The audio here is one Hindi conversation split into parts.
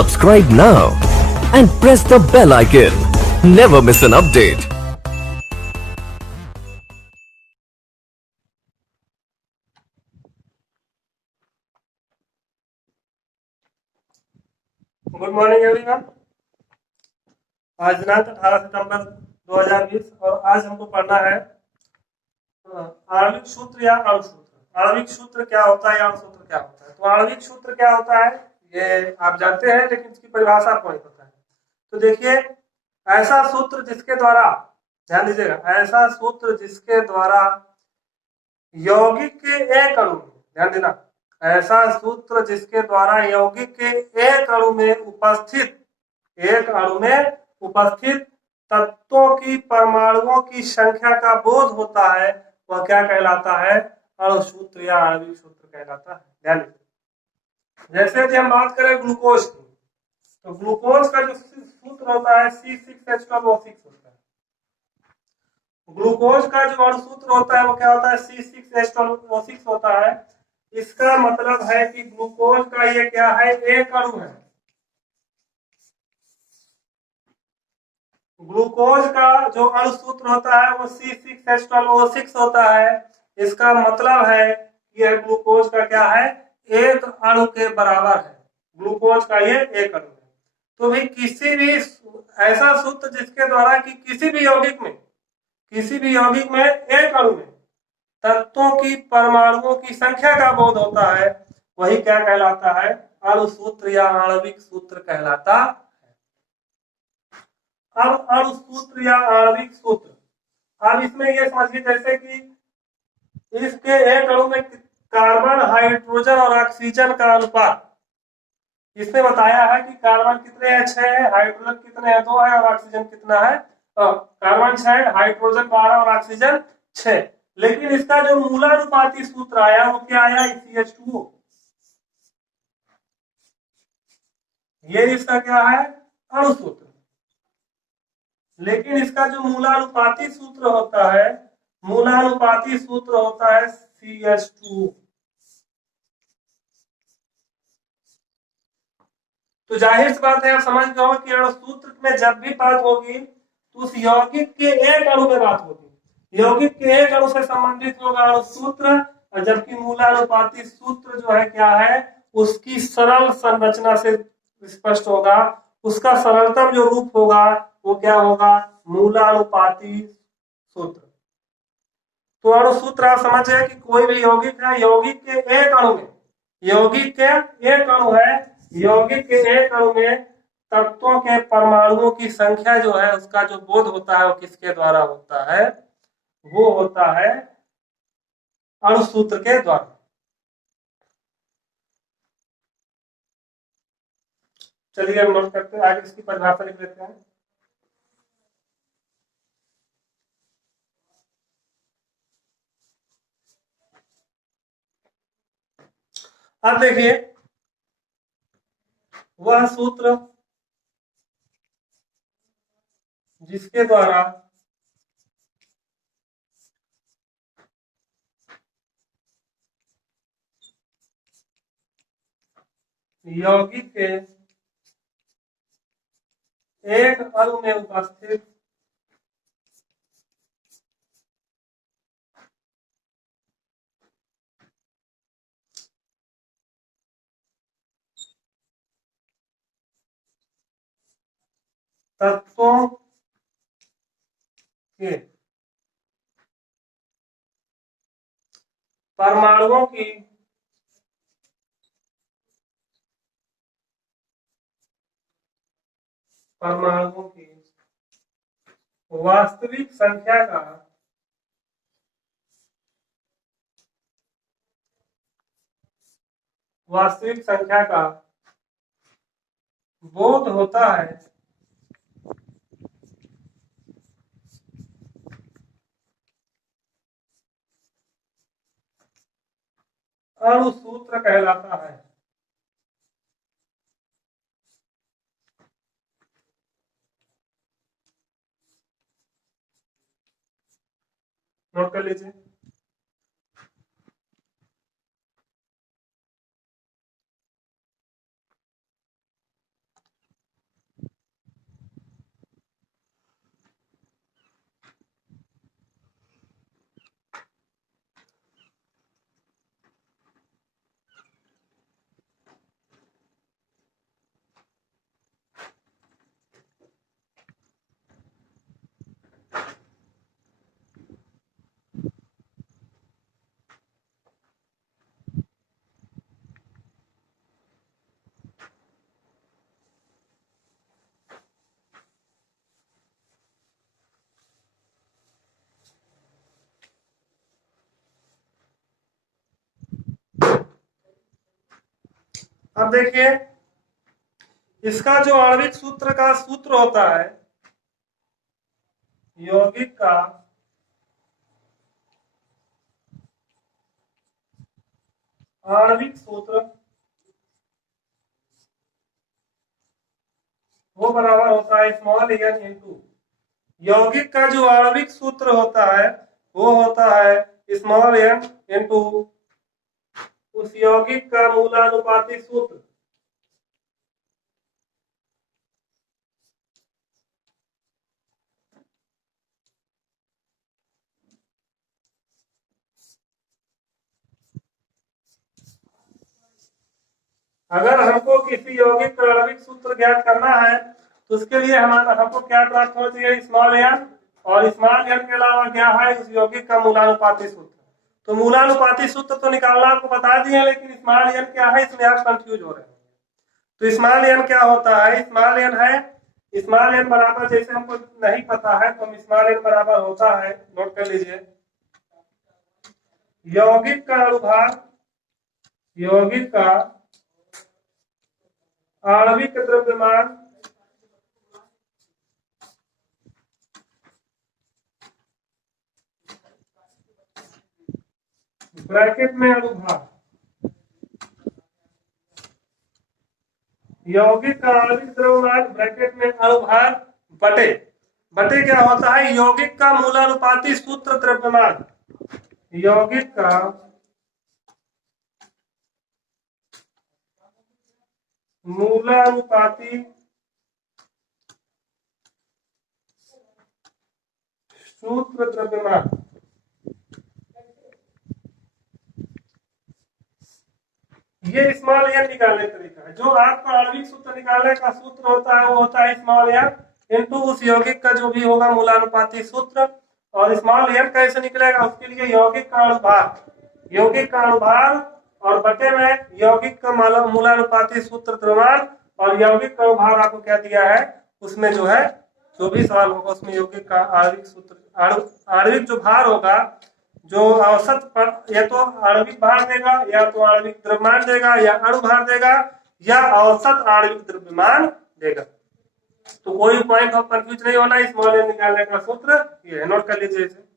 Subscribe now and press the bell icon. Never miss an update. Good morning everyone. आज दिनांक 18 सितंबर 2020 और आज हमको पढ़ना है आणविक सूत्र या अणुसूत्र। आणविक सूत्र क्या होता है या अणुसूत्र क्या होता है? तो आणविक सूत्र क्या होता है ये आप जानते हैं, लेकिन इसकी परिभाषा आपको नहीं पता है। तो देखिए, ऐसा सूत्र जिसके द्वारा, ध्यान दीजिएगा, ऐसा सूत्र जिसके द्वारा यौगिक के एक अणु में, ध्यान देना, ऐसा सूत्र जिसके द्वारा यौगिक के एक अणु में उपस्थित तत्वों की परमाणुओं की संख्या का बोध होता है, वह क्या कहलाता है? अणुसूत्र या आणविक सूत्र कहलाता है। ध्यान दीजिए, जैसे कि हम बात करें ग्लूकोज की, तो ग्लूकोज का जो सूत्र होता है C6H12O6 होता है। ग्लूकोज का जो अणुसूत्र होता है वो क्या होता है? C6H12O6 होता है। इसका मतलब है कि ग्लूकोज का ये क्या है? एक अणु है। ग्लूकोज का जो अणुसूत्र होता है वो C6H12O6 होता है। इसका मतलब है कि यह ग्लूकोज का क्या है? एक अणु के बराबर है। ग्लूकोज का ये एक अणु है। तो भी किसी भी ऐसा सूत्र जिसके द्वारा कि किसी भी यौगिक में एक अणु में तत्वों की परमाणुओं की संख्या का बोध होता है, वही क्या कहलाता है? अणुसूत्र या आणविक सूत्र कहलाता है। अब अणुसूत्र या आणविक सूत्र, अब इसमें यह समझिए जैसे कि इसके एक अणु में कार्बन, हाइड्रोजन और ऑक्सीजन का अनुपात इसने बताया है कि कार्बन कितने हैं? 6 है। हाइड्रोजन कितने हैं? 2 है। और ऑक्सीजन कितना है? कार्बन 6 है, हाइड्रोजन 12 और ऑक्सीजन 6। लेकिन इसका जो मूलानुपाती सूत्र आया वो क्या आया? CH2O। ये इसका क्या है? अणुसूत्र। लेकिन इसका जो मूलानुपाती सूत्र होता है CH2O। तो जाहिर सी बात है, आप समझ गए हो कि अणुसूत्र में जब भी बात होगी तो उस यौगिक के एक अणु में बात होगी। यौगिक के एक अणु से संबंधित होगा अणुसूत्र, और जबकि मूलानुपाती सूत्र जो है क्या है? उसकी सरल संरचना से स्पष्ट होगा। उसका सरलतम जो रूप होगा वो क्या होगा? मूलानुपाती सूत्र। तो अणुसूत्र आप समझ गए कि कोई भी यौगिक है, यौगिक के एक अणु में, यौगिक के एक अणु है, यौगिक के एक अणु में तत्वों के परमाणुओं की संख्या जो है उसका जो बोध होता है वो किसके द्वारा होता है? वो होता है अणुसूत्र के द्वारा। चलिए हम नोट करते हैं, आगे इसकी परिभाषा लिख लेते हैं। अब देखिए, वह सूत्र जिसके द्वारा यौगिक के एक अणु में उपस्थित तत्वों के परमाणुओं की वास्तविक संख्या का बोध होता है, अणुसूत्र कहलाता है। नोट कर लीजिए। अब देखिए इसका जो आणविक सूत्र का सूत्र होता है, यौगिक का आणविक सूत्र वो बराबर होता है स्मॉल एन इंटू, यौगिक का जो आणविक सूत्र होता है वो होता है स्मॉल एन इंटू उस यौगिक का मूलानुपाती सूत्र। अगर हमको किसी यौगिक का आणविक सूत्र ज्ञात करना है तो उसके लिए हमको क्या प्राप्त होना चाहिए, स्मॉल एन, और स्मॉल एन के अलावा क्या है उस यौगिक का मूलानुपाती सूत्र। तो मूलानुपाती सूत्र तो निकालना आपको बता दिए, लेकिन स्मॉल एन क्या है इसमें आप कंफ्यूज हो रहे हैं। तो स्मॉल एन क्या होता है, स्मॉल एन है, स्मॉल एन बराबर, जैसे हमको नहीं पता है तो स्मॉल एन बराबर होता है, नोट कर लीजिए, यौगिक का अणुभार, यौगिक का आणविक द्रव्यमान ब्रैकेट में अणुभार, यौगिक का आणविक द्रव्यमान ब्रैकेट में अणुभार बटे, बटे क्या होता है, यौगिक का मूलानुपाती सूत्र द्रव्यमान, यौगिक का मूलानुपाती सूत्र द्रव्यमान। ये स्मॉल एन निकालने का तरीका है। जो आपका आणविक सूत्र निकालने का सूत्र होता है वो होता है स्मॉल एन इनटू उस यौगिक का जो भी होगा मूलानुपाती सूत्र। और स्मॉल एन कैसे निकलेगा, उसके लिए यौगिक का अणुभार, यौगिक का अणुभार और बटे में यौगिक का मूलानुपाती सूत्र द्रव्यमान, और यौगिक का अणुभार आपको क्या दिया है, उसमें जो है जो भी सवाल होगा उसमें यौगिक का आणविक सूत्र, आणविक जो भार होगा, जो औसत पर या तो आणविक भार देगा या तो आणविक द्रव्यमान देगा या अणु भार देगा या औसत आणविक द्रव्यमान देगा। तो कोई पॉइंट ऑफ कंफ्यूज नहीं होना, स्मॉल एन निकालने का सूत्र ये है, नोट कर लीजिए इसे।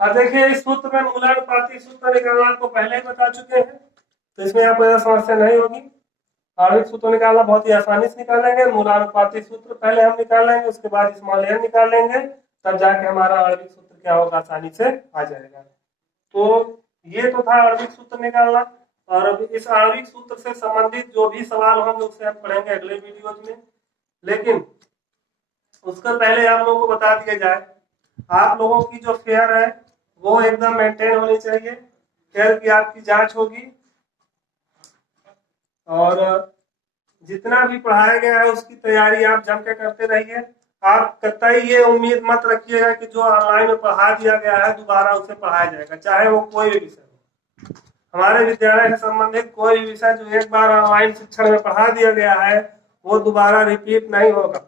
अब देखिए इस सूत्र में मूलानुपाती सूत्र निकालना आपको पहले ही बता चुके हैं, तो इसमें आपको ऐसा समस्या नहीं होगी। आणविक सूत्र निकालना बहुत ही आसानी से निकालेंगे, मूलानुपाती सूत्र पहले हम निकाल लेंगे, उसके बाद स्मॉल एन निकाल लेंगे, तब जाके हमारा आणविक सूत्र क्या होगा, आसानी से आ जाएगा। तो ये तो था आणविक सूत्र निकालना, और अब इस आणविक सूत्र से संबंधित जो भी सवाल होंगे उसे हम पढ़ेंगे अगले वीडियोज में। लेकिन उसका पहले आप लोगों को बता दिया जाए, आप लोगों की जो फेयर है वो एकदम मेंटेन होनी चाहिए, फेयर की आपकी जांच होगी, और जितना भी पढ़ाया गया है उसकी तैयारी आप जम के करते रहिए। आप कतई ये उम्मीद मत रखिएगा कि जो ऑनलाइन में पढ़ा दिया गया है दोबारा उसे पढ़ाया जाएगा, चाहे वो कोई भी विषय हो। हमारे विद्यालय से संबंधित कोई भी विषय जो एक बार ऑनलाइन शिक्षण में पढ़ा दिया गया है वो दोबारा रिपीट नहीं होगा।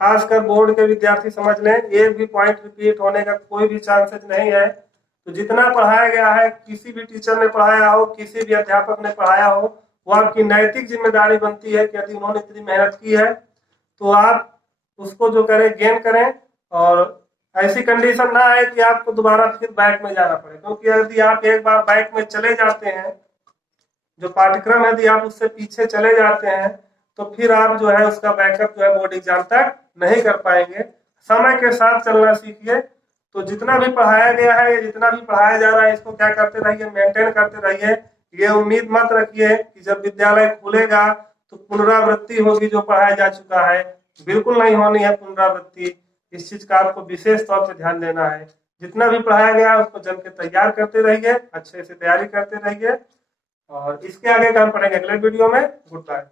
खासकर बोर्ड के विद्यार्थी समझ लें, एक भी पॉइंट रिपीट होने का कोई भी चांसेस नहीं है। तो जितना पढ़ाया गया है, किसी भी टीचर ने पढ़ाया हो, किसी भी अध्यापक ने पढ़ाया हो, वो आपकी नैतिक जिम्मेदारी बनती है कि यदि उन्होंने इतनी मेहनत की है तो आप उसको जो करें गेन करें, और ऐसी कंडीशन ना आए कि आपको दोबारा फिर बैक में जाना पड़े। क्योंकि यदि आप एक बार बैक में चले जाते हैं, जो पाठ्यक्रम यदि आप उससे पीछे चले जाते हैं, तो फिर आप जो है उसका बैकअप जो है बोर्ड एग्जाम तक नहीं कर पाएंगे। समय के साथ चलना सीखिए। तो जितना भी पढ़ाया गया है या जितना भी पढ़ाया जा रहा है इसको क्या करते रहिए, मेंटेन करते रहिए। ये उम्मीद मत रखिए कि जब विद्यालय खुलेगा तो पुनरावृत्ति होगी जो पढ़ाया जा चुका है, बिल्कुल नहीं होनी है पुनरावृत्ति। इस चीज का आपको विशेष तौर से ध्यान देना है। जितना भी पढ़ाया गया है उसको जम के तैयार करते रहिए, अच्छे से तैयारी करते रहिए। और इसके आगे का हम पढ़ेंगे अगले वीडियो में। Good bye.